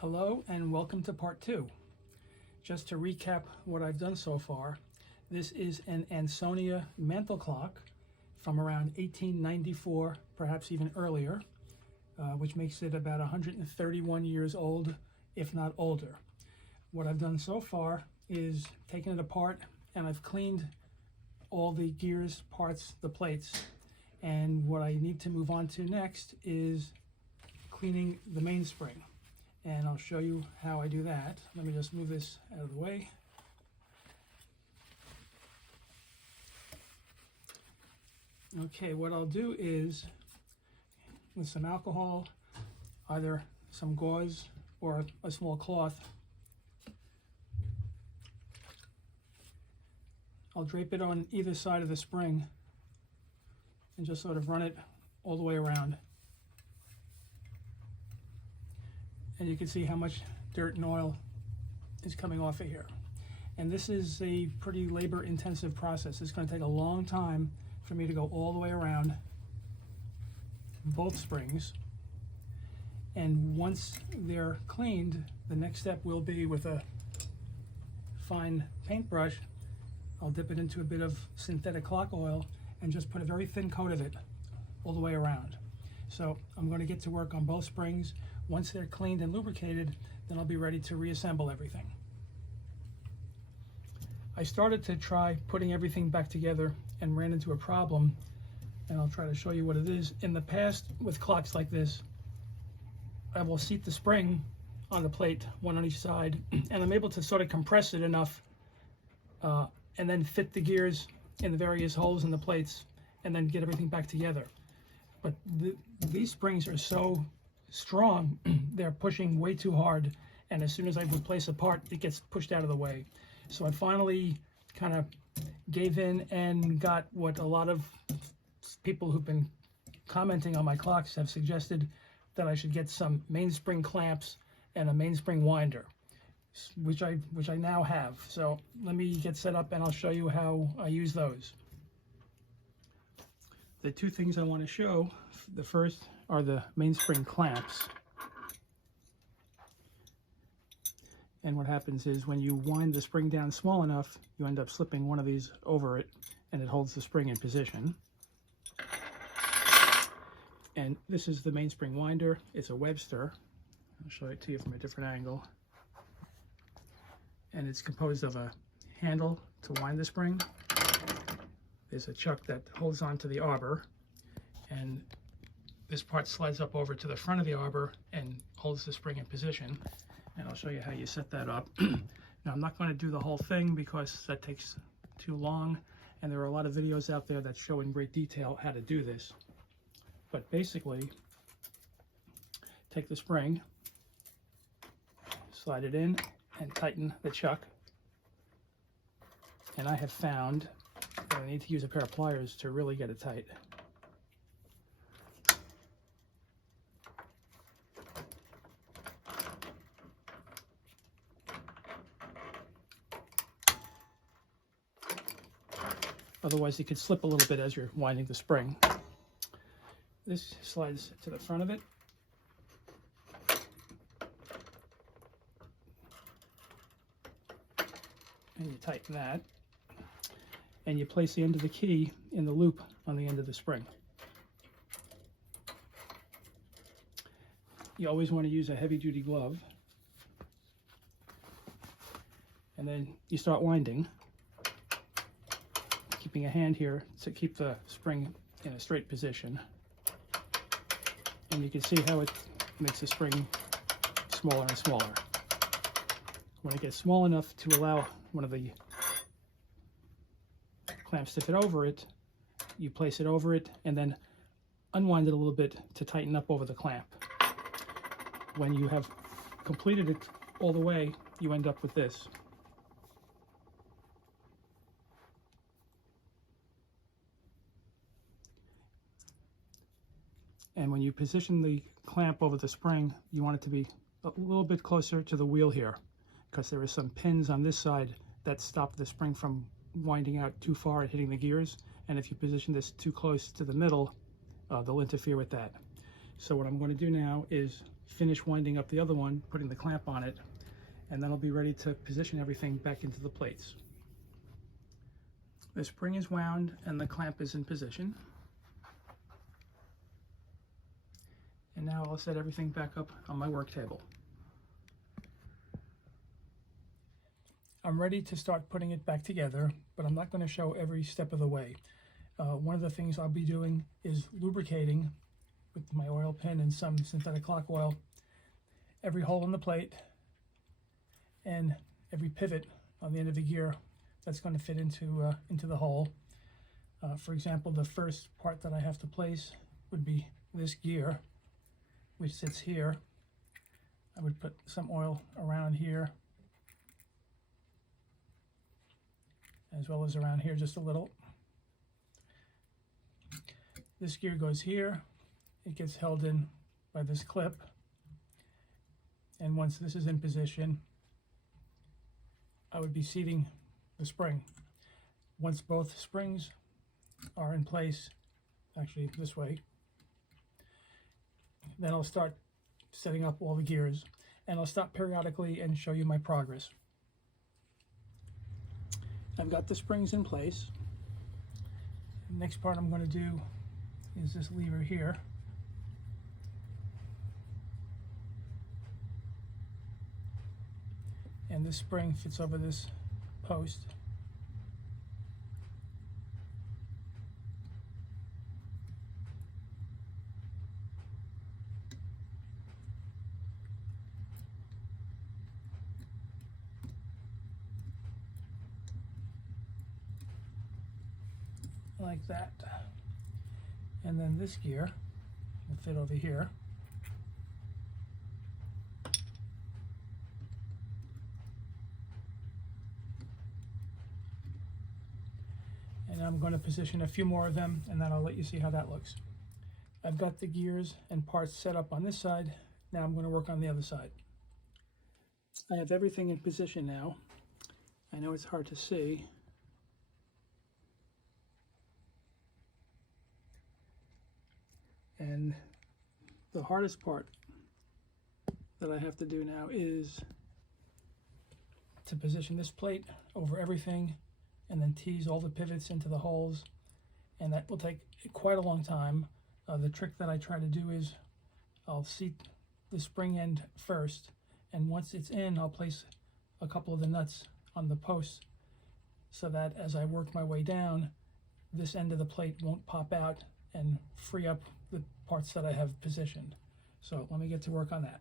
Hello and welcome to part 2. Just to recap what I've done so far, this is an Ansonia mantel clock from around 1894, perhaps even earlier, which makes it about 131 years old, if not older. What I've done so far is taken it apart and I've cleaned all the gears, parts, the plates, and what I need to move on to next is cleaning the mainspring. And I'll show you how I do that. Let me just move this out of the way. Okay, what I'll do is, with some alcohol, either some gauze or a small cloth, I'll drape it on either side of the spring and just sort of run it all the way around. And you can see how much dirt and oil is coming off of here. And this is a pretty labor-intensive process. It's going to take a long time for me to go all the way around both springs. And once they're cleaned, the next step will be with a fine paintbrush. I'll dip it into a bit of synthetic clock oil and just put a very thin coat of it all the way around. So I'm going to get to work on both springs. Once they're cleaned and lubricated, then I'll be ready to reassemble everything. I started to try putting everything back together and ran into a problem, and I'll try to show you what it is. In the past, with clocks like this, I will seat the spring on the plate, one on each side, and I'm able to sort of compress it enough and then fit the gears in the various holes in the plates and then get everything back together. But these springs are so strong, they're pushing way too hard, and as soon as I replace a part, it gets pushed out of the way. So I finally kind of gave in and got what a lot of people who've been commenting on my clocks have suggested, that I should get some mainspring clamps and a mainspring winder, which I now have. So let me get set up and I'll show you how I use those. The two things I want to show, the first are the mainspring clamps. And what happens is when you wind the spring down small enough, you end up slipping one of these over it and it holds the spring in position. And this is the mainspring winder. It's a Webster. I'll show it to you from a different angle. And it's composed of a handle to wind the spring. There's a chuck that holds onto the arbor, and this part slides up over to the front of the arbor and holds the spring in position. And I'll show you how you set that up. Now, I'm not going to do the whole thing because that takes too long, and there are a lot of videos out there that show in great detail how to do this. But basically, take the spring, slide it in, and tighten the chuck. And I have found that I need to use a pair of pliers to really get it tight. Otherwise, it could slip a little bit as you're winding the spring. This slides to the front of it. And you tighten that. And you place the end of the key in the loop on the end of the spring. You always want to use a heavy-duty glove. And then you start winding, keeping a hand here to keep the spring in a straight position. And you can see how it makes the spring smaller and smaller. When it gets small enough to allow one of the clamps to fit over it, you place it over it and then unwind it a little bit to tighten up over the clamp. When you have completed it all the way, you end up with this. And when you position the clamp over the spring, you want it to be a little bit closer to the wheel here, because there are some pins on this side that stop the spring from winding out too far and hitting the gears. And if you position this too close to the middle, they'll interfere with that. So what I'm going to do now is finish winding up the other one, putting the clamp on it, and then I'll be ready to position everything back into the plates. The spring is wound and the clamp is in position. And now I'll set everything back up on my work table. I'm ready to start putting it back together, but I'm not going to show every step of the way. One of the things I'll be doing is lubricating with my oil pen and some synthetic clock oil every hole in the plate and every pivot on the end of the gear that's going to fit into the hole. For example, the first part that I have to place would be this gear, which sits here. I would put some oil around here, as well as around here just a little. This gear goes here. It gets held in by this clip. And once this is in position, I would be seating the spring. Once both springs are in place, actually this way, then I'll start setting up all the gears, and I'll stop periodically and show you my progress. I've got the springs in place. The next part I'm going to do is this lever here. And this spring fits over this post. Like that. And then this gear will fit over here. And I'm going to position a few more of them, and then I'll let you see how that looks. I've got the gears and parts set up on this side. Now I'm going to work on the other side. I have everything in position now. I know it's hard to see. And the hardest part that I have to do now is to position this plate over everything and then tease all the pivots into the holes, and that will take quite a long time. The trick that I try to do is I'll seat the spring end first, and once it's in, I'll place a couple of the nuts on the posts so that as I work my way down, this end of the plate won't pop out and free up the parts that I have positioned. So let me get to work on that.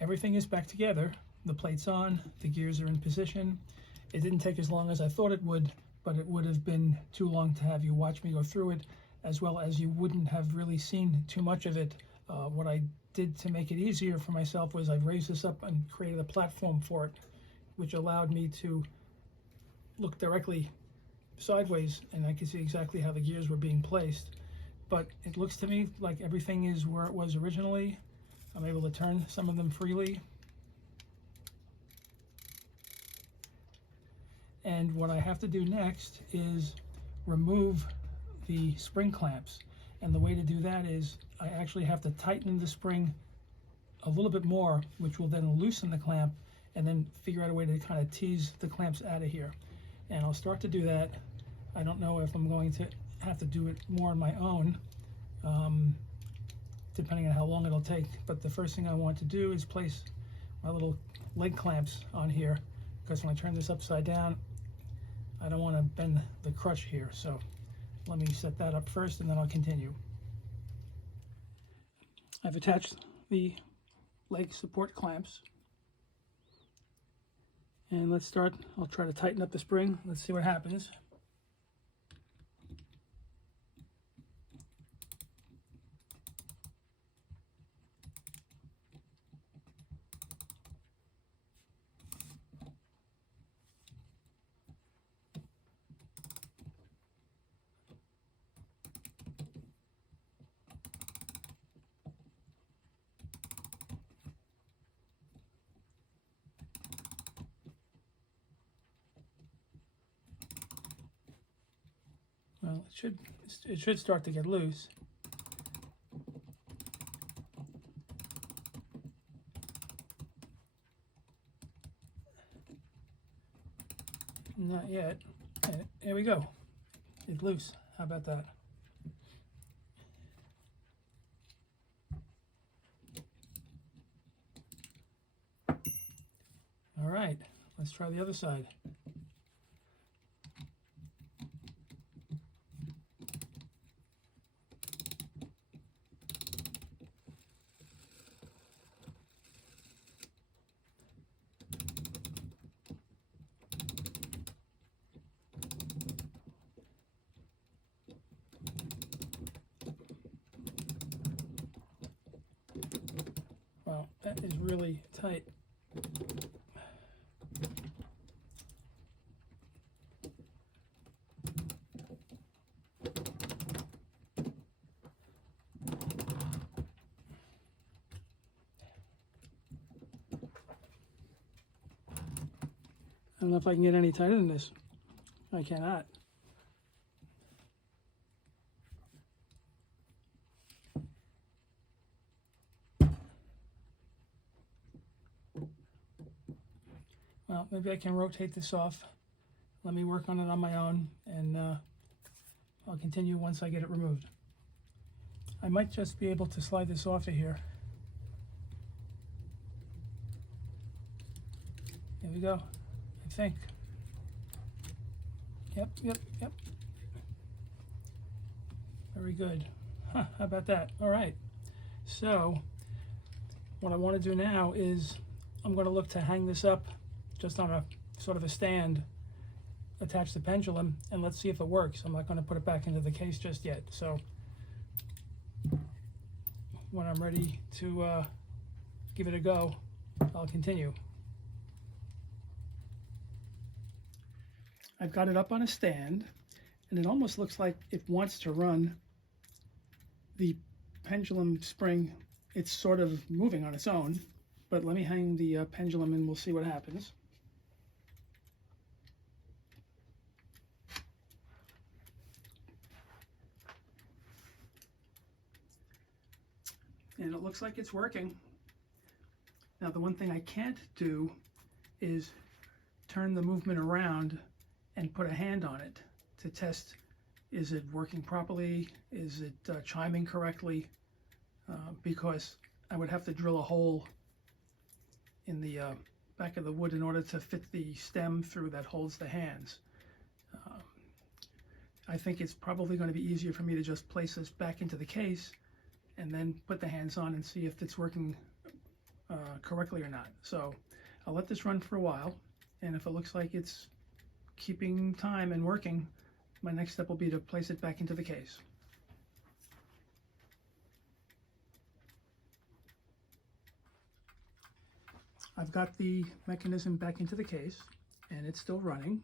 Everything is back together. The plate's on, the gears are in position. It didn't take as long as I thought it would, but it would have been too long to have you watch me go through it, as well as you wouldn't have really seen too much of it. What I did to make it easier for myself was I raised this up and created a platform for it, which allowed me to look directly sideways, and I could see exactly how the gears were being placed. But it looks to me like everything is where it was originally. I'm able to turn some of them freely. And what I have to do next is remove the spring clamps. And the way to do that is I actually have to tighten the spring a little bit more, which will then loosen the clamp, and then figure out a way to kind of tease the clamps out of here. And I'll start to do that. I don't know if I'm going to have to do it more on my own, depending on how long it'll take. But the first thing I want to do is place my little leg clamps on here, because when I turn this upside down, I don't want to bend the crutch here. So let me set that up first, and then I'll continue. I've attached the leg support clamps, and let's start. I'll try to tighten up the spring. Let's see what happens. Well, it should start to get loose. Not yet. And here we go. It's loose. How about that? All right, let's try the other side. Wow, that is really tight. I don't know if I can get any tighter than this. I cannot. Well, maybe I can rotate this off. Let me work on it on my own, and I'll continue once I get it removed. I might just be able to slide this off of here. Here we go, I think. Yep. Very good. Huh, how about that? All right. So what I want to do now is I'm going to look to hang this up just on a sort of a stand, attach the pendulum, and let's see if it works. I'm not going to put it back into the case just yet. So when I'm ready to give it a go, I'll continue. I've got it up on a stand, and it almost looks like it wants to run. The pendulum spring, it's sort of moving on its own, but let me hang the pendulum and we'll see what happens. And it looks like it's working. Now the one thing I can't do is turn the movement around and put a hand on it to test, is it working properly, is it chiming correctly, because I would have to drill a hole in the back of the wood in order to fit the stem through that holds the hands. I think it's probably going to be easier for me to just place this back into the case and then put the hands on and see if it's working correctly or not. So I'll let this run for a while, and if it looks like it's keeping time and working, my next step will be to place it back into the case. I've got the mechanism back into the case, and it's still running.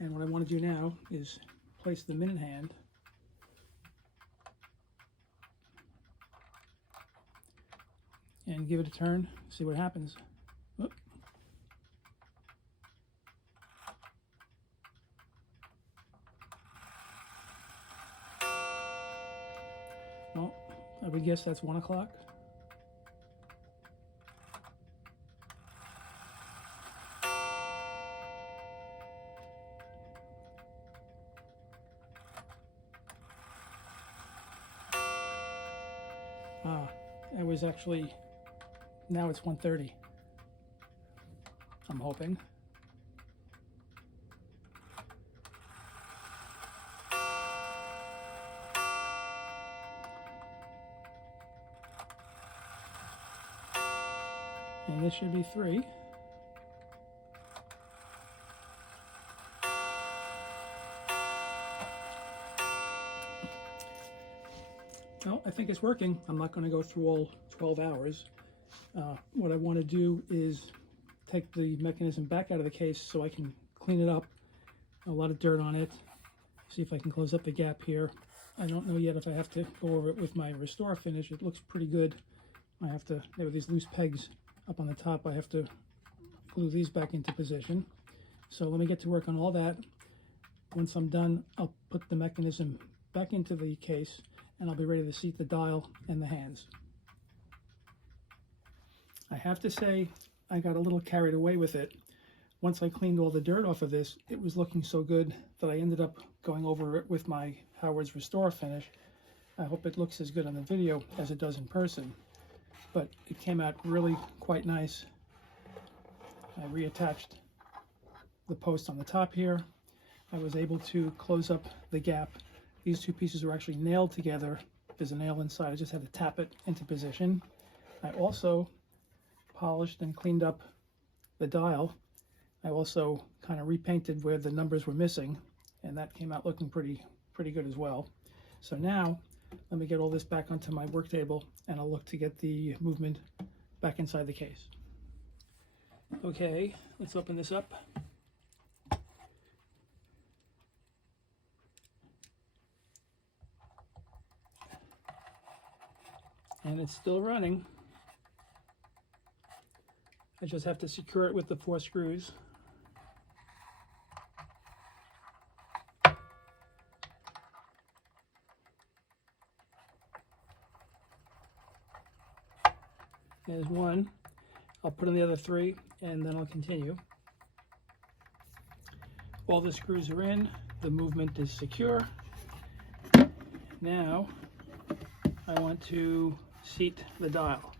And what I want to do now is place the minute hand and give it a turn, see what happens. Oop. Well, I would guess that's 1 o'clock. It was actually, now it's 1:30. I'm hoping. And this should be 3. Well, I think it's working. I'm not going to go through all 12 hours. What I want to do is take the mechanism back out of the case so I can clean it up. A lot of dirt on it. See if I can close up the gap here. I don't know yet if I have to go over it with my Restore finish. It looks pretty good. I have to, there were these loose pegs up on the top. I have to glue these back into position. So let me get to work on all that. Once I'm done, I'll put the mechanism back into the case, and I'll be ready to seat the dial and the hands. I have to say, I got a little carried away with it. once I cleaned all the dirt off of this, it was looking so good that I ended up going over it with my Howard's Restore finish. I hope it looks as good on the video as it does in person, but it came out really quite nice. I reattached the post on the top here. I was able to close up the gap. These two pieces were actually nailed together. There's a nail inside. I just had to tap it into position. I also polished and cleaned up the dial. I also kind of repainted where the numbers were missing, and that came out looking pretty good as well. So now let me get all this back onto my work table, and I'll look to get the movement back inside the case. Okay, let's open this up. And it's still running. I just have to secure it with the 4 screws. There's one. I'll put in the other 3 and then I'll continue. All the screws are in. The movement is secure. Now I want to seat the dial.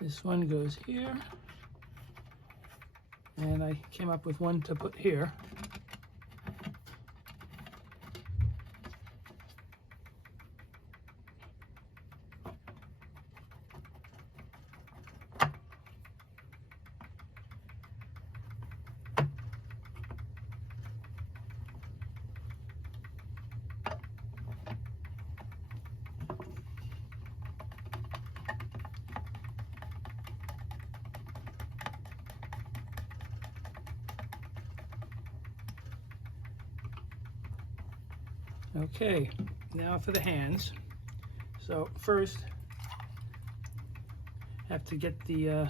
This one goes here, and I came up with one to put here. Okay, now for the hands. So first, I have to get the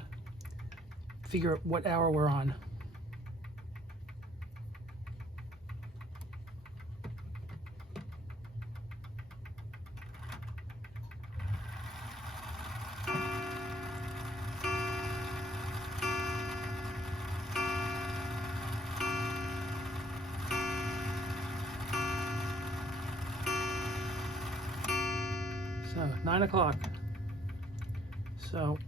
figure out what hour we're on. So 9 o'clock. So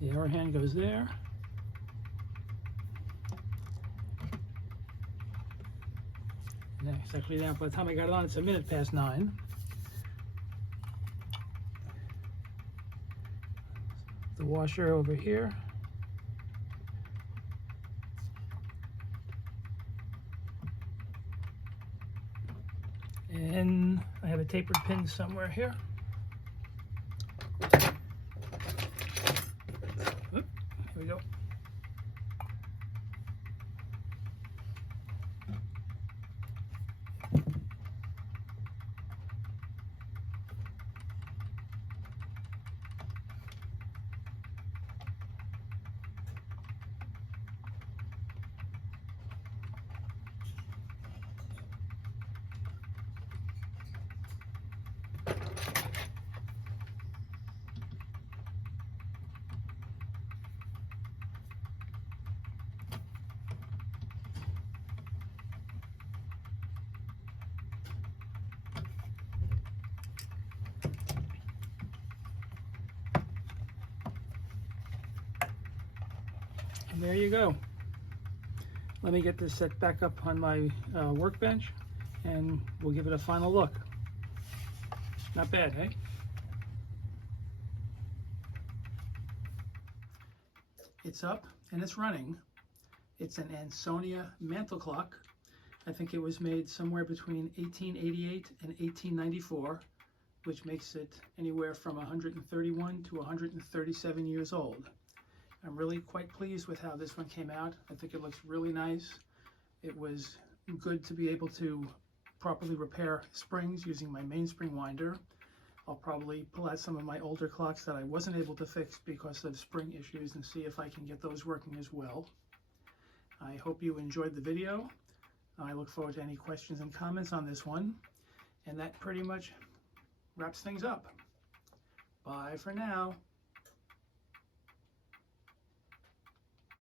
the hour hand goes there. And exactly now, by the time I got it on, it's 9:01. The washer over here. And I have a tapered pin somewhere here. Oop, here we go. And there you go. Let me get this set back up on my workbench, and we'll give it a final look. Not bad, eh? It's up and it's running. It's an Ansonia mantel clock. I think it was made somewhere between 1888 and 1894, which makes it anywhere from 131 to 137 years old. I'm really quite pleased with how this one came out. I think it looks really nice. It was good to be able to properly repair springs using my mainspring winder. I'll probably pull out some of my older clocks that I wasn't able to fix because of spring issues and see if I can get those working as well. I hope you enjoyed the video. I look forward to any questions and comments on this one. And that pretty much wraps things up. Bye for now.